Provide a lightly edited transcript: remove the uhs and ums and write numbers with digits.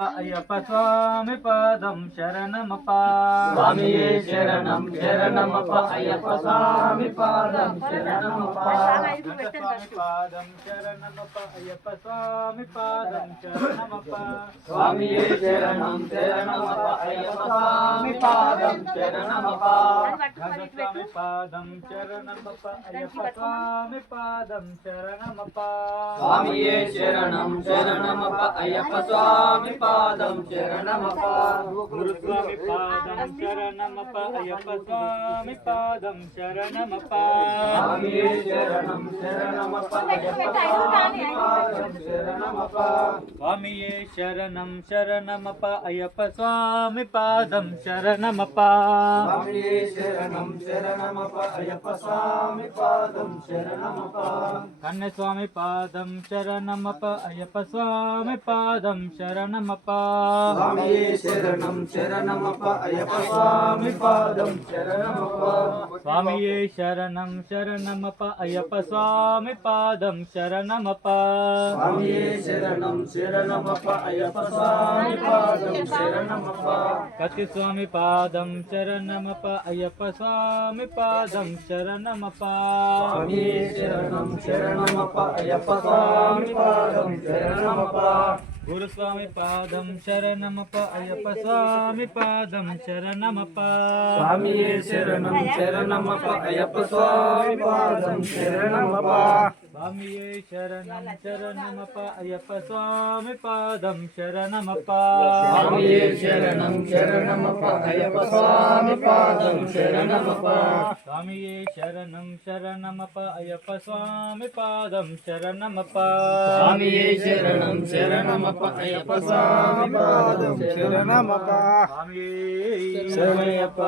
అయ్యప్ప స్వామి పాదం శరణమప్ప. స్వామియే శరణం శరణమప్ప అయ్యప్ప స్వామి పాదం శరణమప్ప. స్వామి పాదం శరణమప్ప అయ్యప్ప స్వామి పాదం శరణమప్ప. స్వామియే శరణం శరణమప్ప అయ్యప్ప స్వామి పాదం శరణమప్ప. స్వామి పాదం శరణమప్ప అయ్యప్ప స్వామి పాదం శరణమప్ప. స్వామియే శరణం శరణమప్ప అయ్యప్ప స్వామి పాదం శరణమప్ప. గురుస్వామి పాదం శరణమప్ప అయ్యప్ప స్వామి పాదం శరణమప్ప. స్వామియే శరణం శరణమప్ప అయ్యప్ప స్వామి పాదం శరణమప్ప. స్వామియే శరణం శరణమప్ప అయ్యప్ప స్వామి పాదం శరణమప్ప. స్వామియే శరణం శరణమప్ప అయ్యప్ప స్వామి పాదం శరణమప్ప. కన్యస్వామి పాదం శరణమప్ప అయ్యప్ప స్వామి పాదం శరణమప్ప. స్వామియే శరణం శరణమప్ప అయ్యప్ప స్వామి పాదం శరణమప్ప. స్వామియే శరణం శరణమప్ప అయ్యప్ప స్వామి పాదం శరణమప్ప. స్వామియే శరణం శరణమప్ప అయ్యప్ప స్వామి పాదం శరణమప్ప. కత్తి స్వామి పాదం శరణమప్ప అయ్యప్ప స్వామి పాదం శరణమప్ప. స్వామియే శరణం శరణమప్ప అయ్యప్ప స్వామి పాదం శరణమప్ప. గురుస్వామి పాదం శరణమప్ప అయ్యప్ప స్వామి పాదం శరణమప్ప. స్వామియే శరణం శరణమప్ప అయ్యప్ప స్వామి పాదం శరణమప్ప. స్వామియే శరణం శరణమప్ప అయ్యప్ప స్వామి పాదం శరణమప్ప. స్వామియే శరణం శరణమప్ప అయ్యప్ప స్వామి పాదం శరణమప్ప. స్వామియే శరణం శరణమప్ప అయ్యప్ప స్వామి పాదం శరణమప్ప. స్వామియే శరణం శరణమప్ప అయ్యప్ప స్వామి పాదం శరణమప్ప. స్వామియే శరణమప్ప.